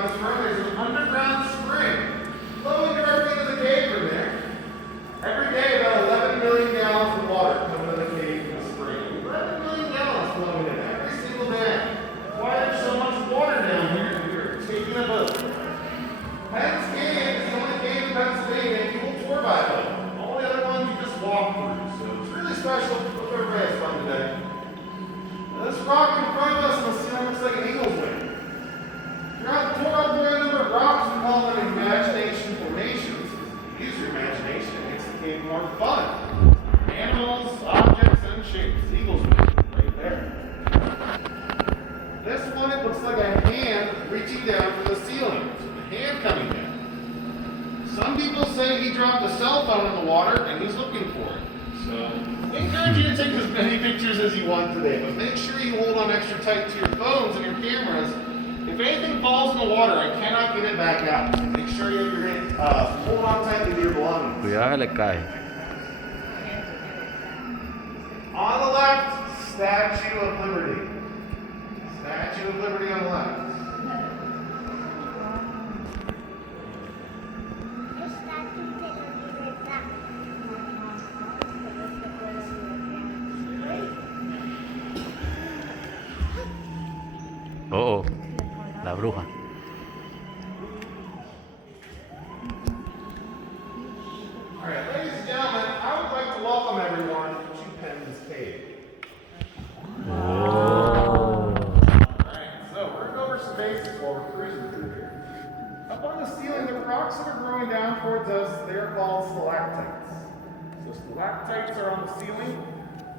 on this run, there's an underground spring flowing directly into the cave from there. Every day, about 11 million gallons of water come into the cave from the spring. 11 million gallons flowing in every single day. Why there's so much water down here if you're taking a boat? Penn's Cave is the only cave in Pennsylvania you will tour by boat. All the other ones you just walk through. So it's really special. Hope everybody has fun today. Now this rock in front of us on the ceiling looks like an eagle's wing. You're on the tour of a number of rocks, we call them imagination formations. Use your imagination, it makes the cave more fun. Animals, objects, and shapes. Eagle's wing, right there. This one, it looks like a hand reaching down from the ceiling. So the hand coming down. Some people say he dropped a cell phone in the water and he's looking for it. So we encourage you to take as many pictures as you want today, but make sure you hold on extra tight to your phones and your cameras. If anything falls in the water, I cannot get it back out. So make sure you have your hand, hold on tightly to your belongings. Cuidado que le cae. On the left, Statue of Liberty. Statue of Liberty on the left. Oh, la bruja. Alright, ladies and gentlemen, I would like to welcome everyone to Penn's Cave. Oh. Alright, so we're going to go over some basics while we're cruising through here. Up on the ceiling, the rocks that are growing down towards us, they're called stalactites. So stalactites are on the ceiling.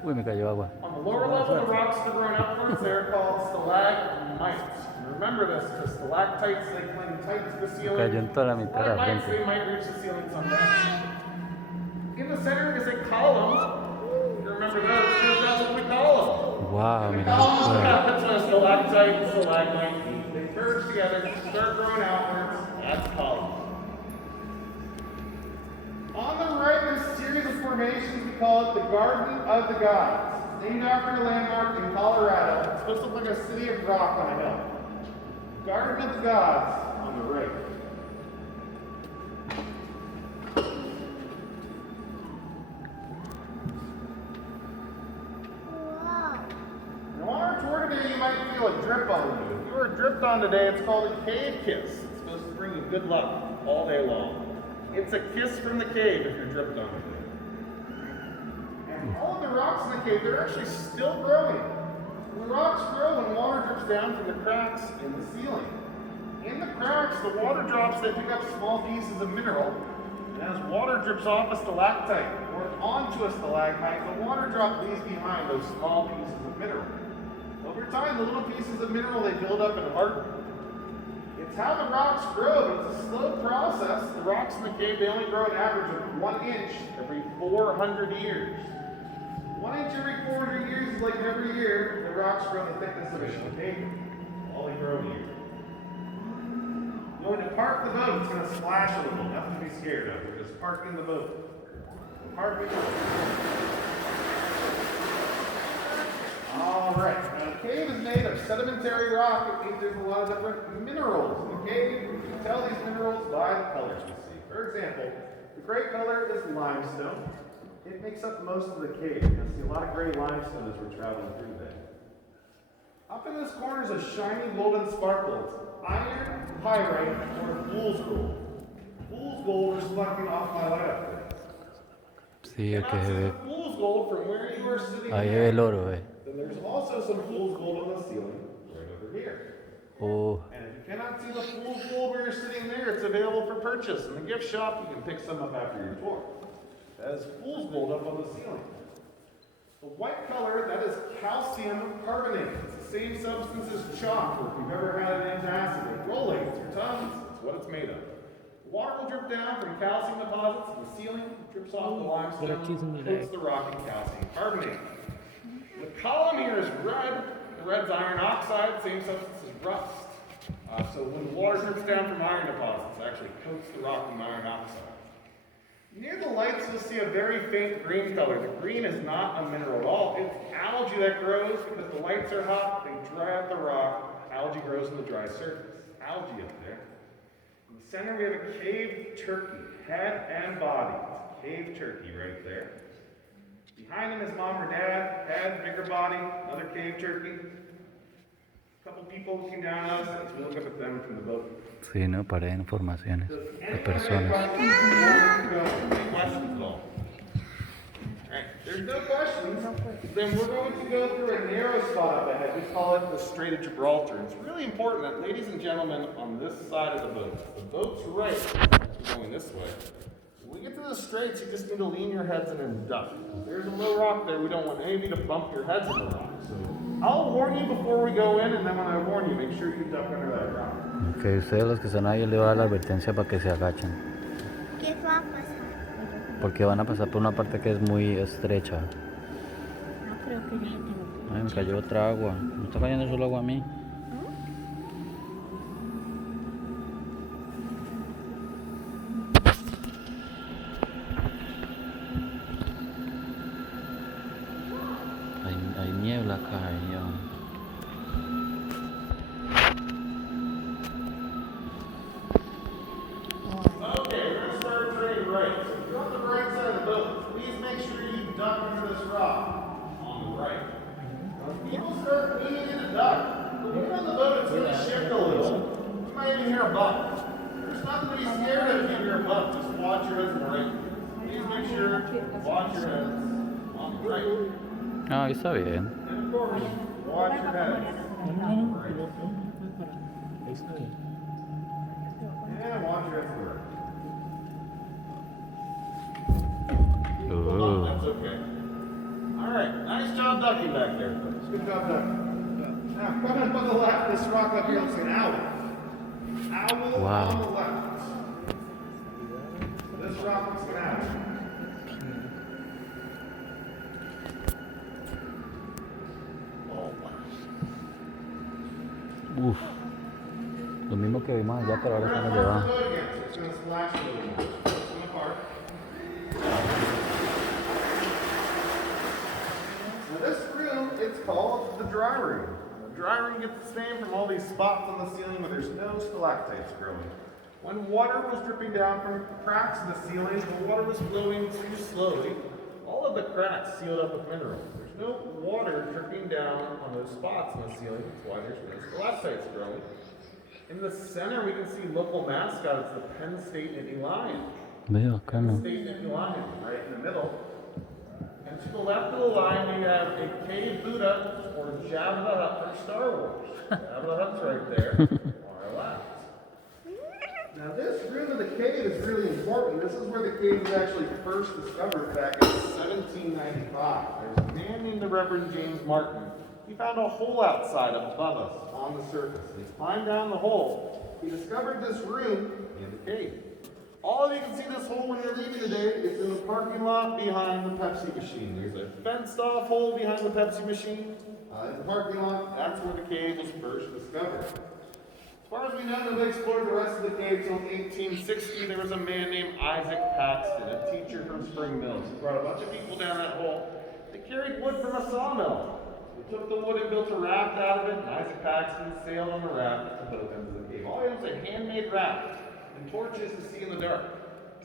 Uy, me cayó agua. On the lower level, the rocks that are growing upwards, they're called stalagmites. Remember this, because stalactites, they cling tight to the ceiling. Cayó en toda la mitad de la Stalagmites, frente. they might reach the ceiling someday. In the center is a column. You remember those, because that's what we call them. Wow, And the mira. columns Wow. happens when a stalactite and stalagmite meet. They merge together, start growing outwards. That's columns. On the right, there's a series of formations. We call it the Garden of the Gods. It's named after a landmark in Colorado. It's supposed to look like a city of rock on a hill. Garden of the Gods on the right. Now on our tour today, you might feel a drip on you. If you were dripped on today, it's called a cave kiss. It's supposed to bring you good luck all day long. It's a kiss from the cave if you're dripped on today. And all of the rocks in the cave, they're actually still growing. The rocks grow when water drips down from the cracks in the ceiling. In the cracks, the water drops, they pick up small pieces of mineral. And as water drips off a stalactite or onto a stalagmite, the water drop leaves behind those small pieces of mineral. Over time, the little pieces of mineral, they build up and harden. It's how the rocks grow, but it's a slow process. The rocks in the cave, they only grow an average of 1 inch every 400 years. 1 inch every 400 years is like every year the rocks grow the thickness of a sheet of paper. All they grow a year. When you park the boat, it's going to splash a little. Nothing to be scared of. We're just parking the boat. Parking the boat. All right. Now the cave is made of sedimentary rock. It means there's a lot of different minerals in the cave. You can tell these minerals by the colors you see. For example, the gray color is limestone. It makes up most of the cave. You'll see a lot of gray limestone as we're traveling through there. Up in this corner is a shiny golden sparkle. It's iron, pyrite, or fool's gold. Fool's gold is reflecting off my light up there. Sí, es que se ve. Fool's gold from where you are sitting Ahí there. ve el oro, eh. Then there's also some fool's gold on the ceiling right over here. Oh, And if you cannot see the fool's gold where you're sitting there, it's available for purchase. In the gift shop, you can pick some up after your tour. That is fool's gold up on the ceiling. The white color, that is calcium carbonate. It's the same substance as chalk, or if you've ever had an antacid, like rollades or tons, it's what it's made of. Water will drip down from calcium deposits in the ceiling, drips off the limestone, coats the rock in calcium carbonate. The column here is red. The red's iron oxide, same substance as rust. So when the water drips down from iron deposits, it actually coats the rock in iron oxide. Near the lights, you'll see a very faint green color. The green is not a mineral at all. It's algae that grows because the lights are hot. They dry out the rock. Algae grows in the dry surface. algae up there. In the center we have a cave turkey, head and body. It's a cave turkey right there. Behind him is mom or dad, head, bigger body, another cave turkey. A couple people looking down at us as we look up at them from the boat. Sí, ¿no? Para informaciones Does de anyone have any personas. questions before we go? Any questions at all? Alright, there's no questions. Then we're going to go through a narrow spot up ahead. We call it the Strait of Gibraltar. It's really important that, ladies and gentlemen, on this side of the boat, the boat's right, we're going this way. When we get to the straits, you just need to lean your heads in and duck. There's a low rock there. We don't want any of you to bump your heads in the rock. So I'll warn you before we go in, and then when I warn you, make sure you duck under that rock. Que ustedes los que están ahí, yo les voy a dar la advertencia para que se agachen. ¿Qué va a pasar? Porque van a pasar por una parte que es muy estrecha. No creo que la gente lo Ay, me cayó otra agua. Me está cayendo solo agua a mí. Hay niebla acá. Okay, we're going to start trading right. So if you're on the right side of the boat, please make sure you duck into this rock on the right. Now, if people start leaning in and duck, but when you're on the boat, it's going to shift a little. You might even hear a bump. There's nothing to be scared of if you hear a bump. Just watch your heads on the right. Please make sure watch your heads on the right. Ah, está bien. And of course, watch your heads. And watch your heads to the right. Oh. That's okay. Alright, nice job ducking back there, folks. Good job ducking. Now, coming up on the left, this rock up here looks like an owl. Owl Wow. on the left. This rock looks like an owl. Uf. Lo mismo que vimos allá, pero ahora We're estamos gonna llevando. park the boat again, so it's gonna splash a little more. It's gonna park. Now this room, it's called the dry room. The dry room gets its name from all these spots on the ceiling where there's no stalactites growing. When water was dripping down from cracks in the ceiling, the water was flowing too slowly. All of the cracks sealed up with minerals. There's no water dripping down on those spots in the ceiling. That's why there's no stalactites growing. In the center, we can see local mascot. It's the Penn State Nittany Lion. Veo acá, Penn ¿no? State Nittany Lion, right in the middle. And to the left of the line, we have a cave Buddha or Jabba the Hutt from Star Wars. Jabba the Hutt's right there on our left. Now this room of the cave is really important. This is where the cave was actually first discovered back in 1795. There's a man named the Reverend James Martin. He found a hole outside above us on the surface. And he climbed down the hole. He discovered this room in the cave. All of you can see this hole when you're leaving today. It's in the parking lot behind the Pepsi machine. There's a fenced off hole behind the Pepsi machine. In the parking lot, that's where the cave was first discovered. As far as we know, nobody explored the rest of the cave until 1860. There was a man named Isaac Paxton, a teacher from Spring Mills. He brought a bunch of people down that hole. They carried wood from a sawmill. They took the wood and built a raft out of it, and Isaac Paxton sailed on the raft to both ends of the cave. All it was a handmade raft and torches to see in the dark.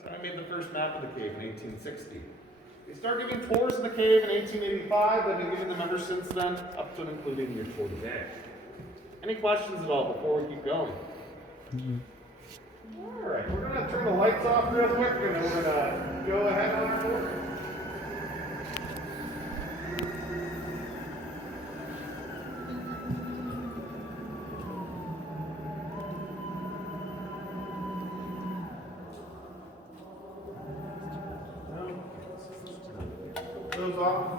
So I made the first map of the cave in 1860. They started giving tours of the cave in 1885. They've been giving them ever since then, up to and including your tour today. Any questions at all before we keep going? All right, we're going to turn the lights off real quick, and then we're going to go ahead on our tour. Those off.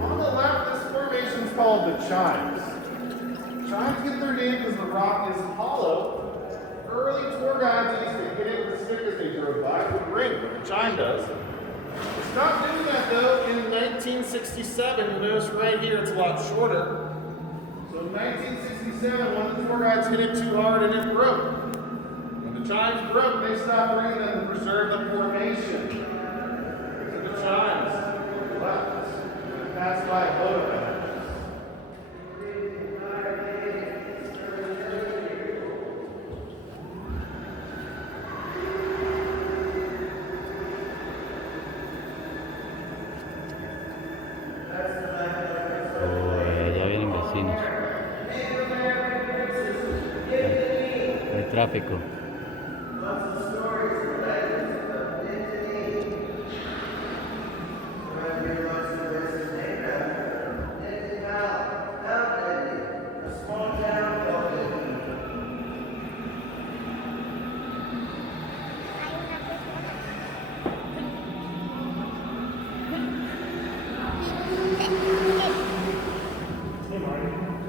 On the left, this formation is called the chimes. Chimes get their name because the rock is hollow. Early tour guides used to hit it with a stick as they drove by. It would ring, but the chime does. They stopped doing that though in 1967. You'll notice right here it's a lot shorter. So in 1967, one of the tour guides hit it too hard and it broke. When the chimes broke, they stopped ringing them to preserve the formation. The chimes left. It passed by a boat of tráfico.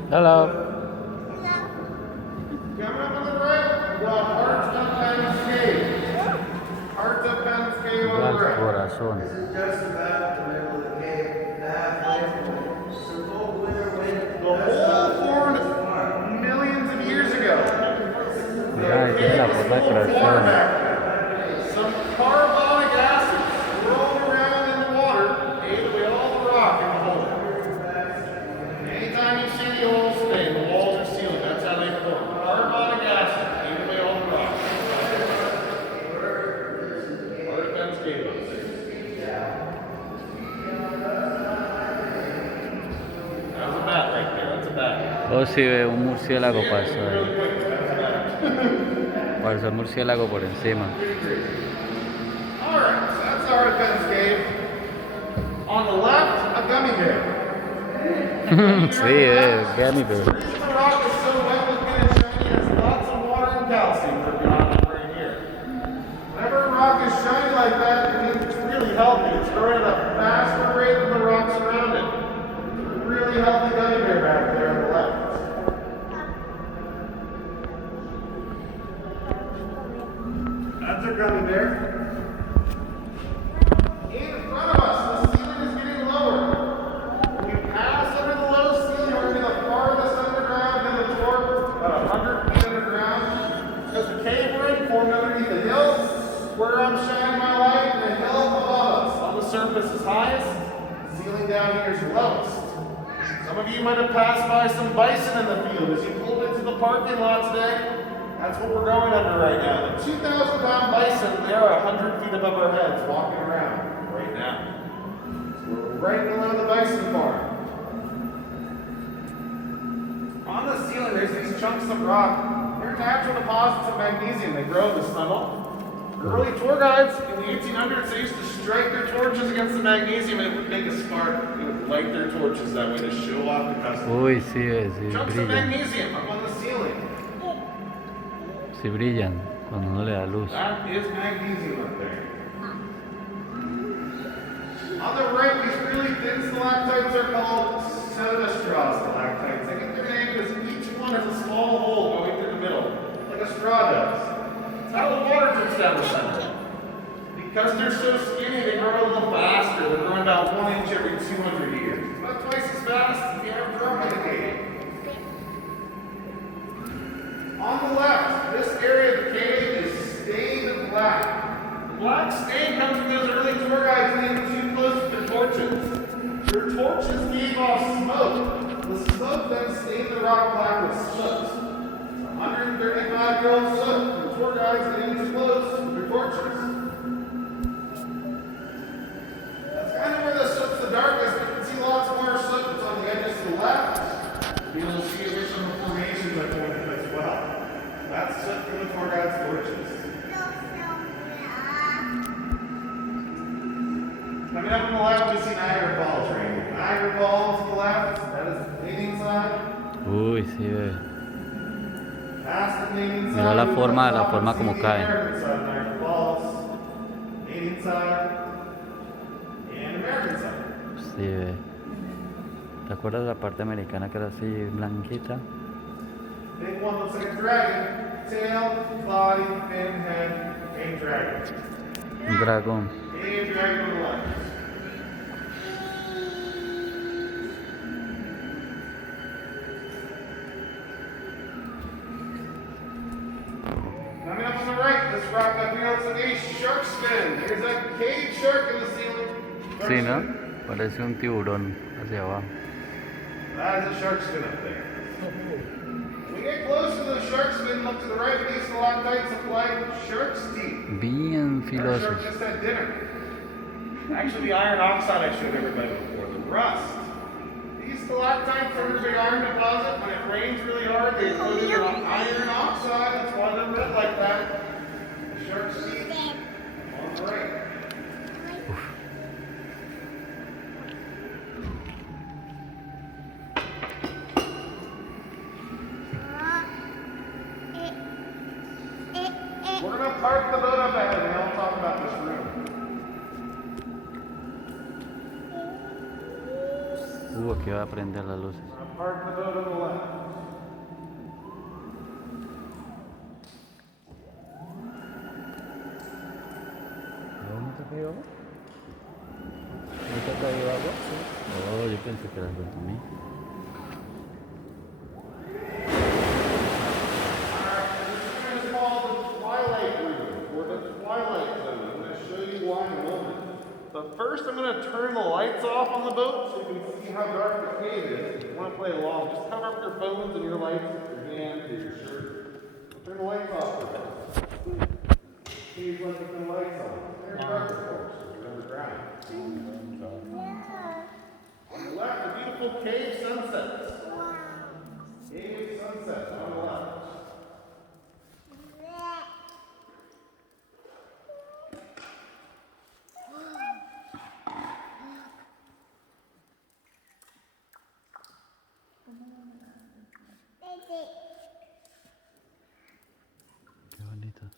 Hello. Coming up on the right, we got Hearts of Penn's Cave. Hearts of Penn's Cave on the Gran right. corazón. This is just about the middle of the cave, the halfway point. So cold winter wind. The hole formed millions of years ago. Mira, ahí tiene la forma de corazón. Some carbonic acid rolled around in the water, ate away all the rock in the hole. Anytime you see the holes today, the walls are sealed. That's how they form. Carbonic acid ate away all the rock. Heart of Penn's Cave up there. That's a bat right there. That's a bat. Oh, sí, ve un murciélago pasó Really ahí. quick, that's a bat. Pasó el murciélago por encima. Alright, so that's the Heart of Penn's Cave. On the left, a gummy bear. Sí, gummy bear. The reason the rock is so wet looking and shiny has lots of water and calcium dripping on it right here. Whenever a rock is shiny like that, it means it's really healthy. It's growing at a faster rate than the rocks around it. It's a really healthy gummy bear back there on the left. That's our gummy bear. In front of us, the ceiling is getting lower. When we pass under the low ceiling, we're going to be the farthest underground in the tour, about 100 feet underground. Because the cave we're in formed underneath a hill, where I'm shining my light, and a hill above us. On the surface is highest, the ceiling down here is lowest. Some of you might have passed by some bison in the field as you pulled into the parking lot today. That's what we're going under right now. The 2,000-pound bison, they are 100 feet above our heads, walking around right now. So we're right below the bison farm. On the ceiling, there's these chunks of rock. They're natural deposits of magnesium. They grow in this tunnel. The early tour guides in the 1800s, they used to strike their torches against the magnesium and it would make a spark. It would light their torches that way to show off the customer. Uy, sí, sí, Chunks of brillan. magnesium up on the ceiling. Sí, brillan cuando no le da luz. That is magnesium up there. On the right, these really thin stalactites are called soda straw stalactites. They get their name because each one has a small hole going through the middle, like a straw does. That's how the water drips down the center. Because they're so skinny, they grow a little faster. They're growing about 1 inch every 200 years. About twice as fast as the average rock in the cave. On the left, this area of the cave is stained black. The black stain comes from those early tour guides getting too close to their torches. Their torches gave off smoke. The smoke then stained the rock black with soot. 135-year-old soot. The tour guides getting too close with their torches. That's kind of where the soot's the darkest, but you can see lots more soot. It's on the edges to the left. You'll see additional formations I pointed as well. That's soot from the tour guide's torches. Coming up on the left, we see Niagara Falls right here. Niagara Falls to the left, that is the Canadian side. Uy, sí, ve. Past the Canadian side. Mira la we forma- come la up forma and como see cae. the American side of Niagara Falls. Canadian side. And American side. Sí, ve. ¿Te acuerdas de la parte americana que era así blanquita? Big one looks like a dragon. Tail, body, fin, head, a dragon. Un dragón. A dragon on the left. Coming up on the right, this rock up here looks like a shark fin. There's a cage shark in the ceiling. Shark Sí, ¿no? fin. Parece un tiburón hacia abajo. That is a shark fin up there. When we get close to the shark fin, look to the right, these stalactites look like shark's teeth. Bien Our filosos. shark just had dinner. Actually, the iron oxide I showed everybody before, the rust. These stalactites are a big iron deposit. When it rains really hard, they put in iron oxide. That's why they're red. We're gonna park the boat up ahead and I'll talk about this room. Aquí va a prender las luces. We're gonna park the boat on the left. ¿Dónde se cayó agua? ¿No se cayó agua? Sí. Oh, yo pensé que era algo de mí. But first I'm going to turn the lights off on the boat so you can see how dark the cave is. If you want to play along, just cover up your phones and your lights with your hand or your shirt. I'll turn the lights off for a bit. Cave's like with the lights on. They're dark, of course, because you're underground. On the left, the beautiful cave sunsets. Cave sunsets on the left. Qué bonitos.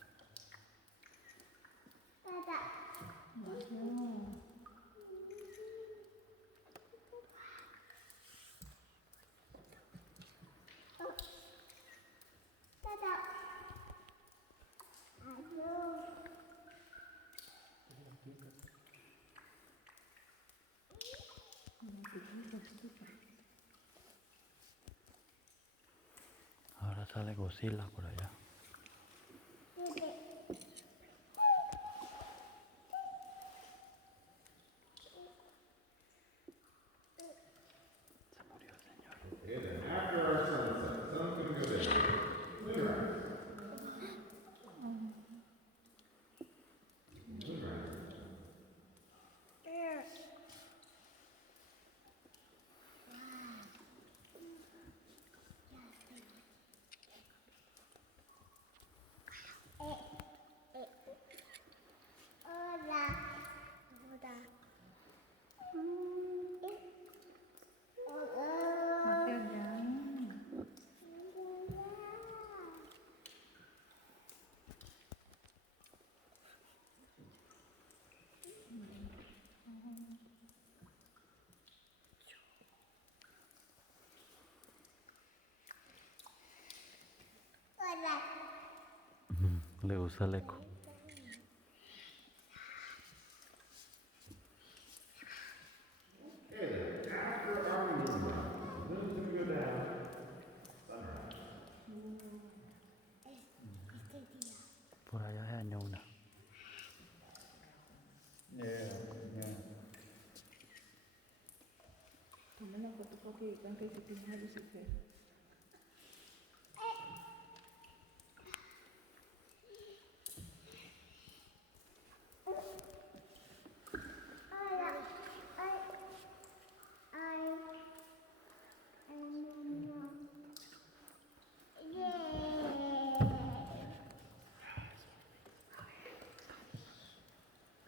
Ahora sale Godzilla por allá. Se murió el señor. Okay, then after our sunset, sun's going to go down. Moonrise. Moonrise. Le gusta el eco. Okay, then after our moonrise, the moon's going to go down. Sunrise. Por allá se dañó una. Toma la foto para que digan que sí tiene a Lucifer.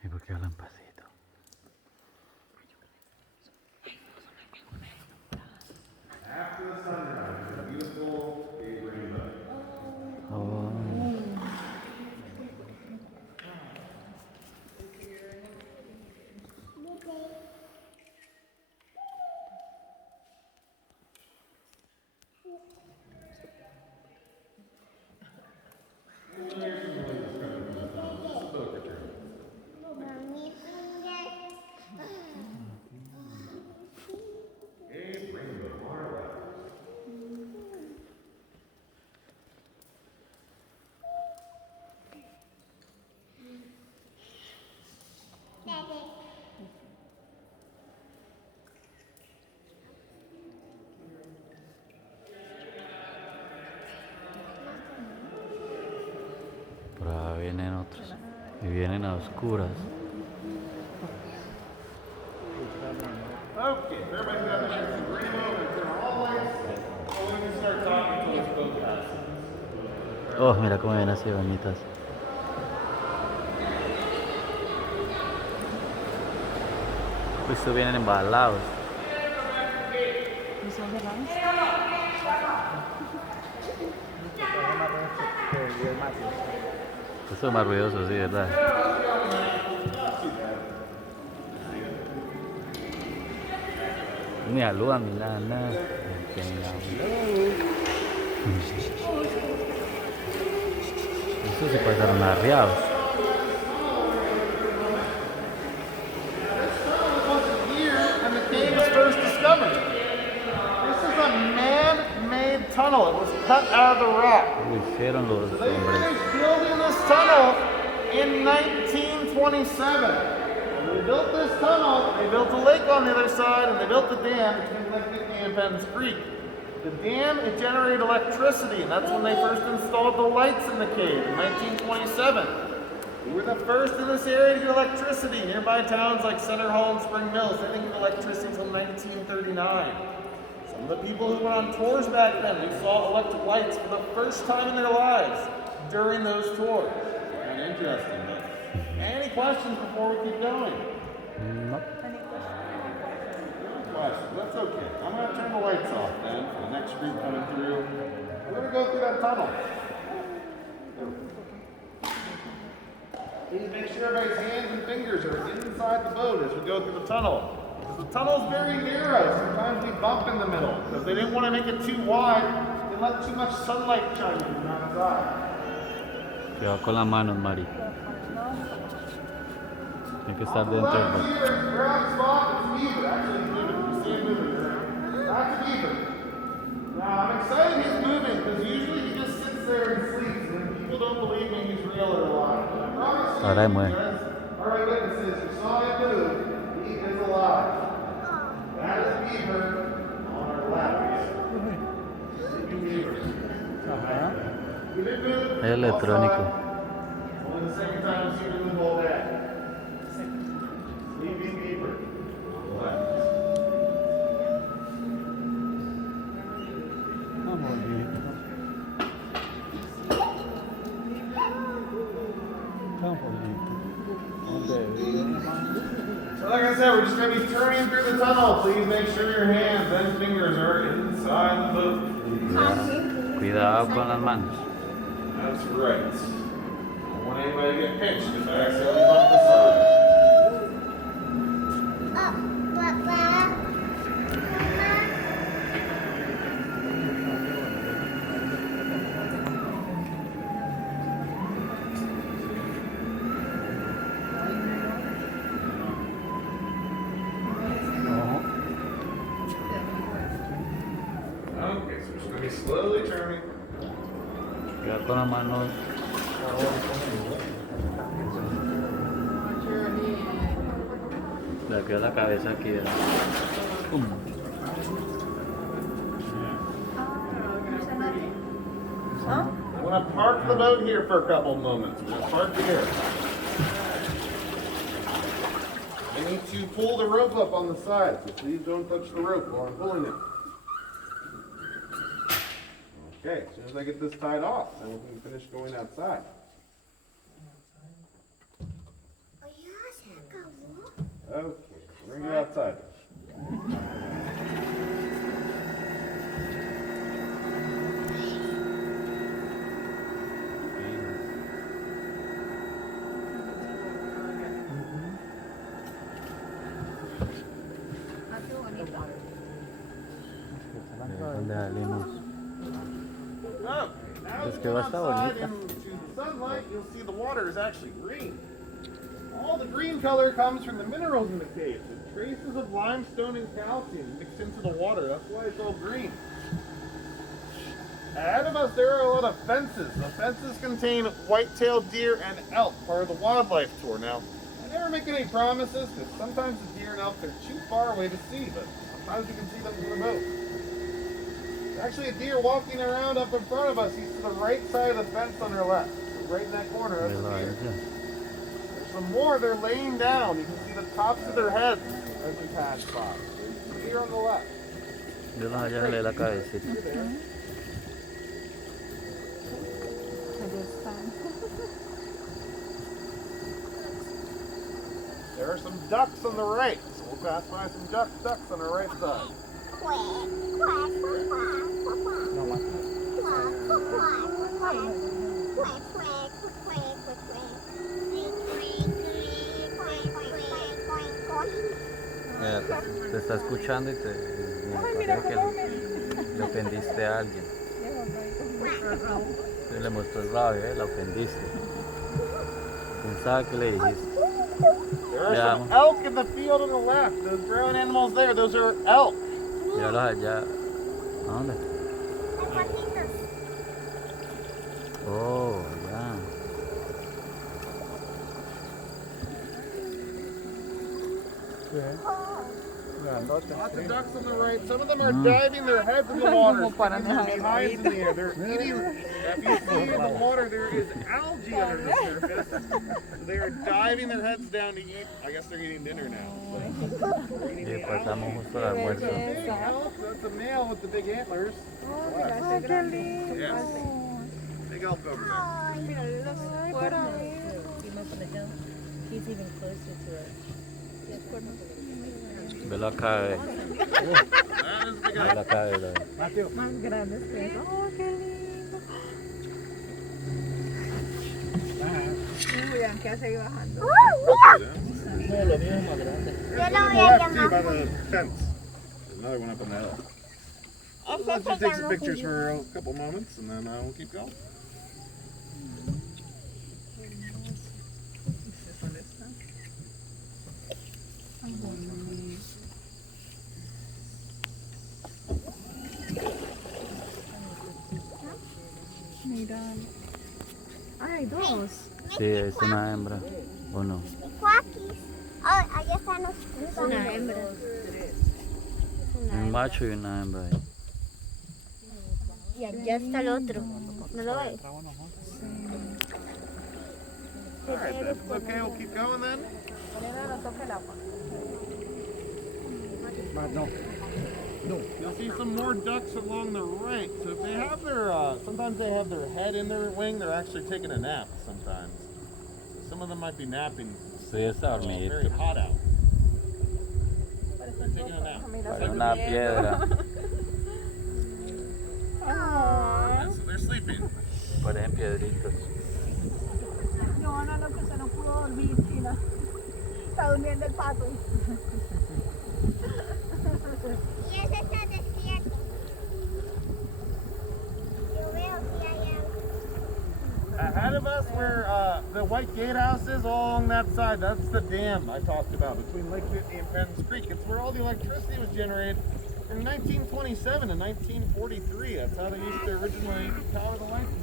¿Y por qué hablan pasito? After the sunrise, a beautiful big rainbow. Oh. Big rainbow on our left. Por allá vienen otros. Y vienen a oscuras. Okay, everybody's got their sense of rainbow, and turn all lights. So we can start talking until this boat passes. Oh, mira cómo vienen así bonitas. Estos vienen embalados. ¿Y son cerrados? Eso es más ruidoso, sí, ¿verdad? Ni saludan ni nada, nada. Eso se pasaron arriados. And the cave was first discovered. This is a man-made tunnel. It was cut out of the rock. Lo hicieron los So they hombres. finished building this tunnel in 1927. When they built this tunnel, they built a lake on the other side, and they built the dam between Lake Nittany and Penn's Creek. The dam, it generated electricity, and that's when they first installed the lights in the cave in 1927. We were the first in this area to get electricity. Nearby towns like Center Hall and Spring Mills, they didn't get electricity until 1939. Some of the people who went on tours back then, we saw electric lights for the first time in their lives during those tours. Very interesting. Any questions before we keep going? Nope. Questions? That's okay. I'm going to turn the lights off then for the next group coming through. We're going to go through that tunnel. Please make sure everybody's hands and fingers are inside the boat as we go through the tunnel. The tunnel's very narrow. Sometimes we bump in the middle because they didn't want to make it too wide and let too much sunlight shine from the outside. Cuidado con las manos, Mari. Tiene que estar dentro del bote. Here, ground spot, it's beaver. Actually, he's moving. You see him moving around. That's a beaver. Now, I'm excited he's moving because usually he just sits there and sleeps, and people don't believe me he's real or alive. But I promise you, Ahora muere. because our eyewitnesses who saw him move, he is alive. That is a beaver on our left. Sleeping beaver. He didn't move. Es electrónico. Only the second time I've seen him move all day. Sleeping beaver. Left. So like I said, we're just going to be turning through the tunnel. Please make sure your hands and fingers are inside the boat. Cuidado con las manos. That's right. I don't want anybody to get pinched if I accidentally bump the side. Okay, so we're just going to be slowly turning. Cuidado con las manos. Le quedó la cabeza aquí, ¿verdad? ¡Pum! I'm going to park the boat here for a couple of moments. We're going to park here. I need to pull the rope up on the side, so please don't touch the rope while I'm pulling it. Okay, as soon as I get this tied off, then we can finish going outside. Okay, we're going to get outside. ¿Dónde salimos? Okay, now as Es we que go va a estar outside bonita. into the sunlight, you'll see the water is actually green. All the green color comes from the minerals in the cave. The traces of limestone and calcium mixed into the water. That's why it's all green. Ahead of us, there are a lot of fences. The fences contain white-tailed deer and elk, part of the wildlife tour. Now, I never make any promises because sometimes the deer and elk are too far away to see, but sometimes you can see them from the boat. There's actually a deer walking around up in front of us. He's to the right side of the fence on our left. Right in that corner, that's a deer. There's some more, they're laying down. You can see the tops of their heads as we pass by. There's a deer on the left. Yo no allá le la cabecita. There are some ducks on the right, so we'll pass by some ducks on our right side. Te está escuchando y te parece que le ofendiste a alguien. Entonces le mostró el rabio, la ofendiste. Pensaba que le dijiste. There are Yeah. some elk in the field on the left. Those brown animals there, those are elk. Míralos allá. ¿A dónde? Hay patitos. Oh, ya. Lots of ducks on the right. Some of them are diving their heads in the water, sticking their behinds in the air. They're eating. If you see in the water, there is algae under the surface. They're diving their heads down to eat. I guess they're eating dinner now. Y pasamos justo al almuerzo. Big elk. That's a male with the big antlers. Ay, qué lindo. Yes. Big elk over there. Ay, Mira los cuernos. He's even closer to us. Velo acá, That is a big elk. Velo acá, velo. Más grandes que eso. Oh, qué lindo. Vean que hace bajando. yo lo voy a Left too, llamar. by the fence. There's another one up on the hill. I'll let you take some pictures for a couple moments, and then we'll keep going. Mira. Ay, hay dos. Sí, es una hembra. ¿O no? Cuaquis. Oh, allá están los. Es una hembra. Un macho y una hembra ahí. Y allá está el otro. ¿No lo ves? Alright, that's okay. We'll keep going then. You'll see some more ducks along the right. So if they have their, sometimes they have their head in their wing, they're actually taking a nap sometimes. So some of them might be napping. Sí, está It's very dormidito. hot out. They're taking a nap. Para una piedra. So they're sleeping. Parecen piedritos. Johanna lo que se no pudo dormir, China. Está durmiendo el pato. Y ese está despierto. Yo veo que hay algo. Ahead of us, where the white gatehouse is, all along that side, that's the dam I talked about between Lake Whitney and Penn's Creek. It's where all the electricity was generated from 1927 to 1943. That's how they used to originally power the lights.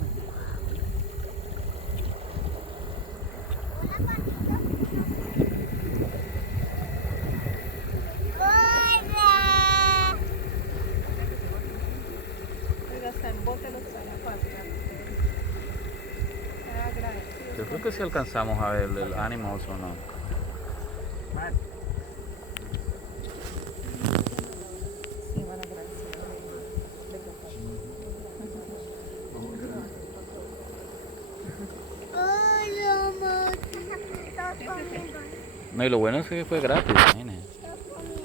Hola. Oiga, hasta en bote los traen a pasear. Agradecido. Yo creo que si alcanzamos a ver el Animals o no. Sí, van agradecidos. Hola, mamá. Estás comiendo. No, y lo bueno es que fue gratis, imagínate. Estás comiendo.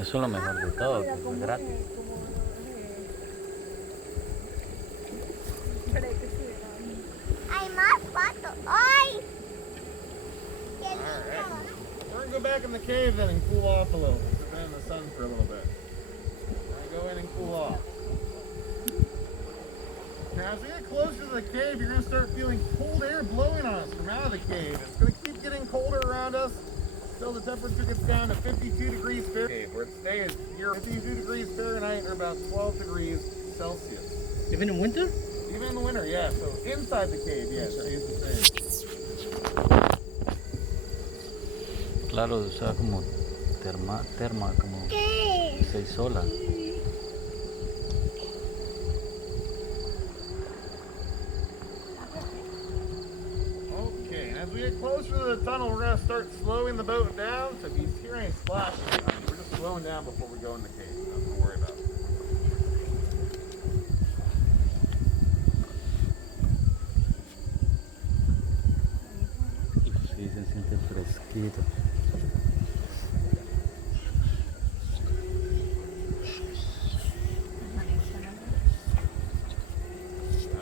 Eso es lo mejor de todo, que fue gratis. Hay más patos. ¡Ay! ¡Qué lindo! We're gonna go back in the cave then and cool off a little. Sit down in the sun for a little bit. Go in and cool off. Now, as we get closer to the cave, you're gonna start feeling cold air blowing on us from out of the cave. It's gonna keep getting colder around us until the temperature gets down to 52 degrees Fahrenheit, where it stays here 52 degrees Fahrenheit or about 12 degrees Celsius. Even in winter? Even in the winter, yeah. So inside the cave, yeah, it stays the same. Claro, o sea, como terma, como ¿Qué? se isola. Okay, and as we get closer to the tunnel, we're going to start slowing the boat down. So if you hear any splashing, we're just slowing down before we go in the cave. Nothing to worry about. Sí, se siente fresquito.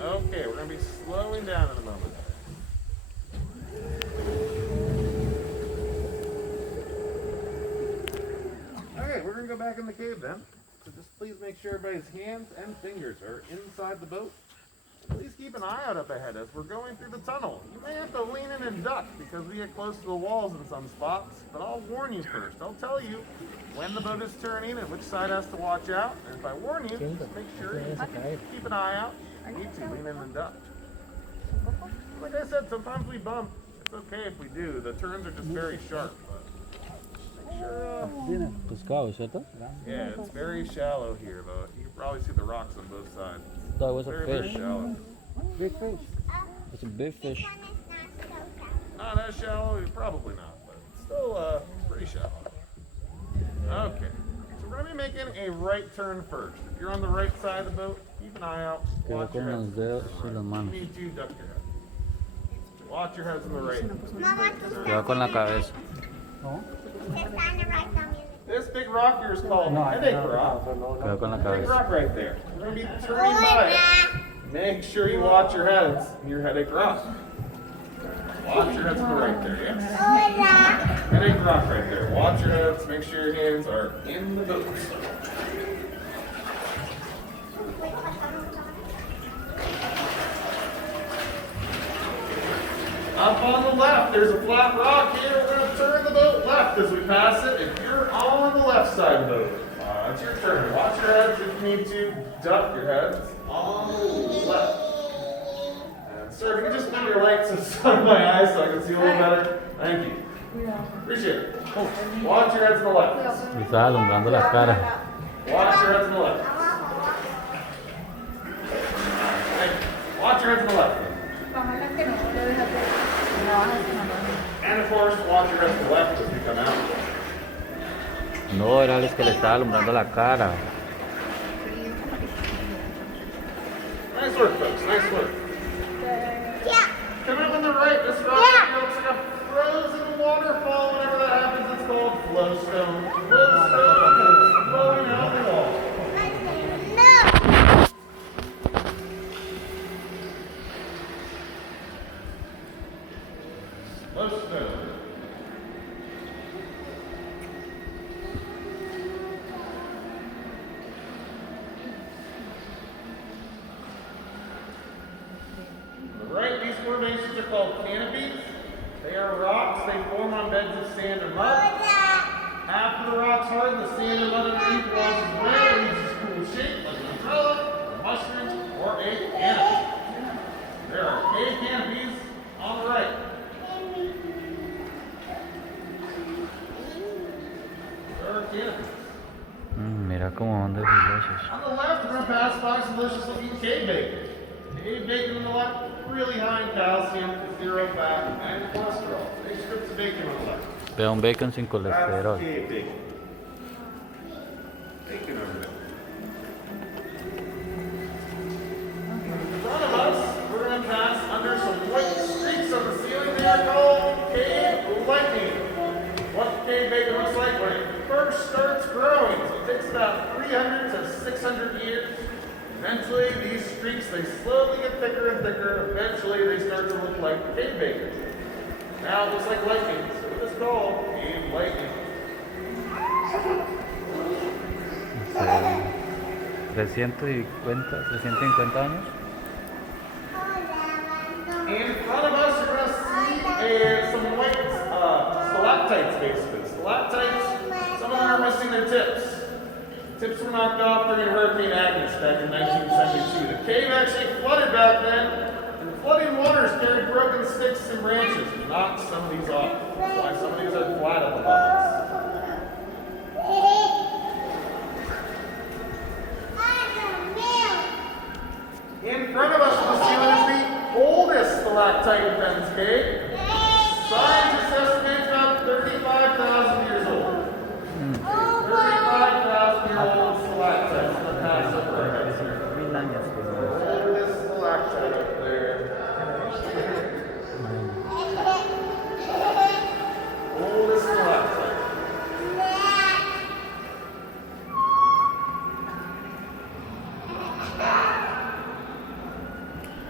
Okay, we're going to be slowing down in a moment. the cave then. So just please make sure everybody's hands and fingers are inside the boat. Please keep an eye out up ahead as we're going through the tunnel. You may have to lean in and duck because we get close to the walls in some spots, but I'll warn you first. I'll tell you when the boat is turning and which side has to watch out. And if I warn you, just make sure you keep an eye out. You need to lean in and duck. Like I said, sometimes we bump. It's okay if we do. The turns are just very sharp. But make sure, Pescado, ¿cierto? yeah, it's very shallow here, though. You can probably see the rocks on both sides. That was a Very, very fish. shallow. Big fish. It's a big fish. Not as shallow, probably not, but still pretty shallow. Okay, so we're gonna be making a right turn first. If you're on the right side of the boat, keep an eye out. Queda Watch your con heads. los dedos y las You manos. need to duck your head. Watch your heads on the right. Queda con la cabeza. This big rock here is called Headache Rock. Queda con la Big cabeza. rock right there. We're gonna be turning by it. Make sure you watch your heads in your Headache Rock. Watch your heads to the right there, yes? Headache Rock right there. Watch your heads, make sure your hands are in the boat. Up on the left, there's a flat rock here. We're going to turn the boat left as we pass it. If you're on the left side of the boat, it's your turn. Watch your heads if you need to. Duck your heads on the left. And sir, if you could just move your lights inside my eyes so I can see a little better. Thank you. Appreciate it. Watch your heads on the left. Me está alumbrando la cara. Watch your heads on the left. Thank you. Watch your heads on the left. And of course, watch your heads to the left as we come out. No, era el que le estaba alumbrando la cara. Nice work, folks. Nice work. Come up on the right. This rock here looks like a frozen waterfall. Whenever that happens, it's called flowstone. Flowstone is flowing out the wall. Flowstone. Right, these formations are called canopies. They are rocks. They form on beds of sand or mud. After the rocks harden, the sand and mud underneath walls is wet. It leaves this cool shape like an umbrella, a mushroom, or a canopy. There are cave canopies on the right. There are canopies. Mira cómo van de delicious. On the left, we're going to pass by some delicious looking cave bacon. Cave bacon on the left, really high in calcium, zero fat, and cholesterol. Big strips of bacon on the left. Veo un bacon sin That's colesterol. cave bacon. Bacon over there. In front of us, we're going to pass under some white streaks on the ceiling. They are called cave lightning. What cave bacon looks like when it first starts growing. So it takes about 300 to 600 years. Eventually, these streaks, they slowly get thicker and thicker. Eventually, they start to look like cave bacon. Now it looks like lightning, so it is called cave lightning. 350 años. In front of us, you're going to see some white stalactites, basically. Stalactites, some of them are missing their tips. Tips were knocked off during Hurricane Agnes back in 1972. The cave actually flooded back then, and the flooding waters carried broken sticks and branches and knocked some of these off. That's why some of these are flat up above us. In front of us on the ceiling is the oldest stalactite in Penn's cave. Scientists estimate it's about 35,000 years old. 35,000-year-old stalactites in the past of our heads here. Oldest stalactite up there. Oldest stalactite.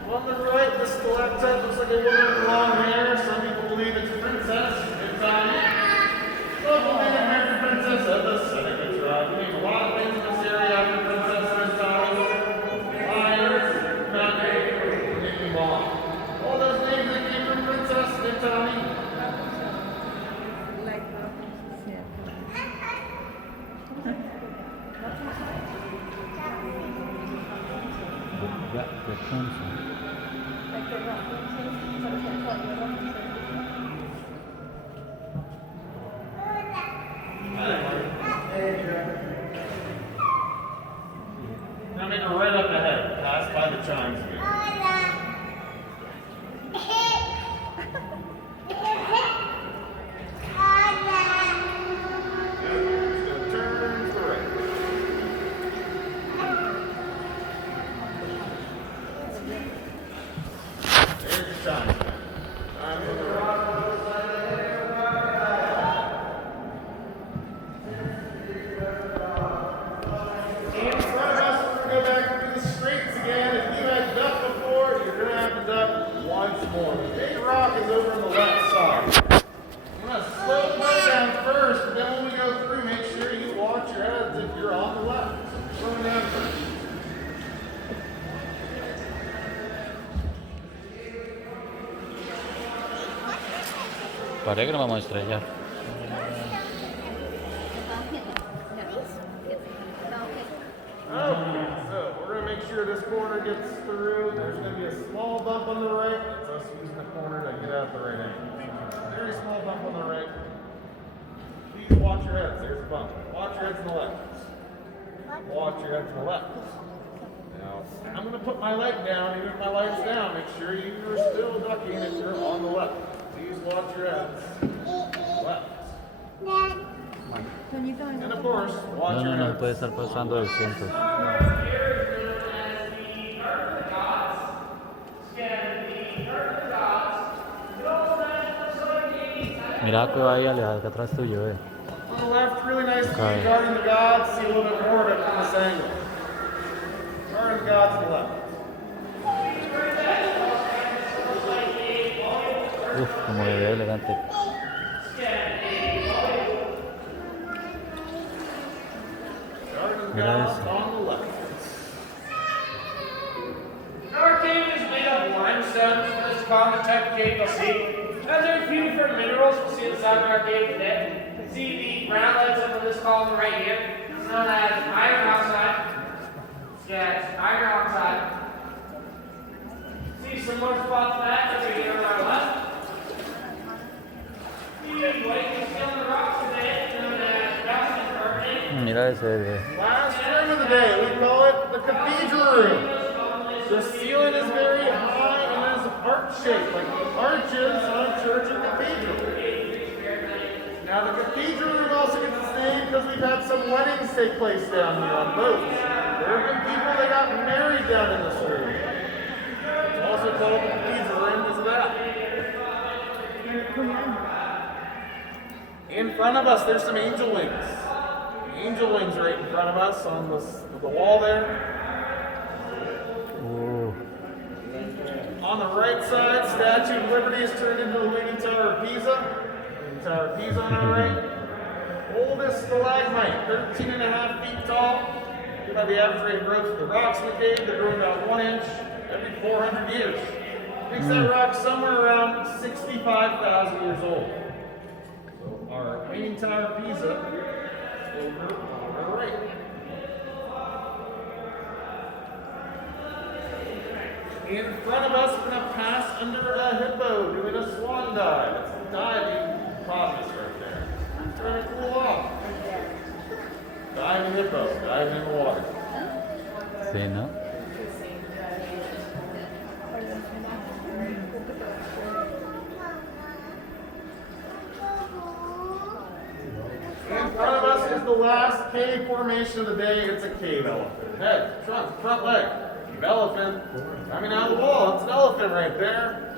On the right, the stalactite looks like a woman with long hair. Some people believe it's a princess. It's on it. Some believe it's a princess of the Seneca tribe. We name a lot long. All those names that came from Princess Vitani. Got the crimson. Now make a right up ahead, pass by the chimes again. So turn to the right. There's the chimes. Chimes on the right. In front of us, we're going to go back to the straights again. If you had ducked before, you're going to have to duck once more. The big rock is over on the left side. I'm going to slow the bow down first, but then when we go through, make sure you watch your heads if you're on the left. Slow them down first. Parece que nos vamos a estrellar. Okay, so we're going to make sure this corner gets through. There's going to be a small bump on the right. That's us using the corner to get out the right angle. Very small bump on the right. Please watch your heads. There's a bump. Watch your heads to the left. Watch your head to the left. Now, I'm going to put my leg down. Even if my leg's down, make sure you're still ducking if you're on the left. Please watch your heads. Left. And of course, watch your heads. Puede estar pasando el ciento. Mira que va ahí acá atrás tuyo, On the left, really nice to Okay. be guarding the gods. See a little bit more of it from this angle. Guarding the gods to the left. Uf, como le veo elegante. Guarding the Mira gods eso. on the left. Our cave is made of limestone, so this is common type of cave you'll see. Now there are a few different minerals we'll see inside of our cave today. See the brown legs up on this column right here. It's known as iron oxide. Yeah, it's iron oxide. See some more spots back over here on our left. See what you can see on the rocks today, known as Bison Bar. Mira ese de... Last room of the day, we call it the cathedral room. The ceiling is very high and it is arch-shaped, like the arches on a church or cathedral. Now the cathedral room also gets its name because we've had some weddings take place down here on boats. There have been people that got married down in this room. It's also called the cathedral room because of that. In front of us, there's some angel wings. Angel wings right in front of us on the wall there. Oh, On the right side, Statue of Liberty is turned into the Leaning Tower of Pisa. Leaning Tower of Pisa on our right. Oldest stalagmite, 13 and a half feet tall. We've had the average rate of growth of the rocks in the cave. They're growing about 1 inch every 400 years. Makes that rock somewhere around 65,000 years old. So our Leaning Tower of Pisa is over on our right. In front of us, we're going to pass under a hippo doing a swan dive. It's a diving process right there. Trying to cool off. Diving hippo, diving in the water. sí, ¿no? In front of us is the last cave formation of the day. It's a cave elephant. Head, trunk, front leg. Cave elephant. Coming out of the wall. It's an elephant right there.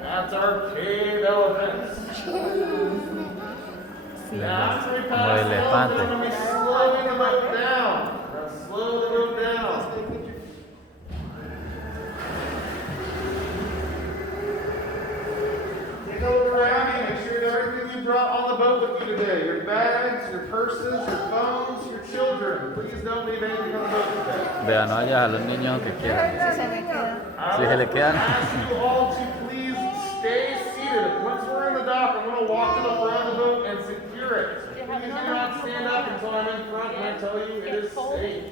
That's our cave elephants. Now, after we pass the elephant, we're going to be slowing the boat down. We're going to slow the boat down. Take a look around you. Make sure you have everything you brought on the boat with you today. Your bags, your purses, your phones, your children, please don't leave anything on the boat today. Véanos allá a los niños que quieran. Si se le quedan. I ask you all to please stay seated. Once we're in the dock, I'm going to walk to the front of the boat and secure it. Please do not stand up until I'm in front and I tell you it is safe.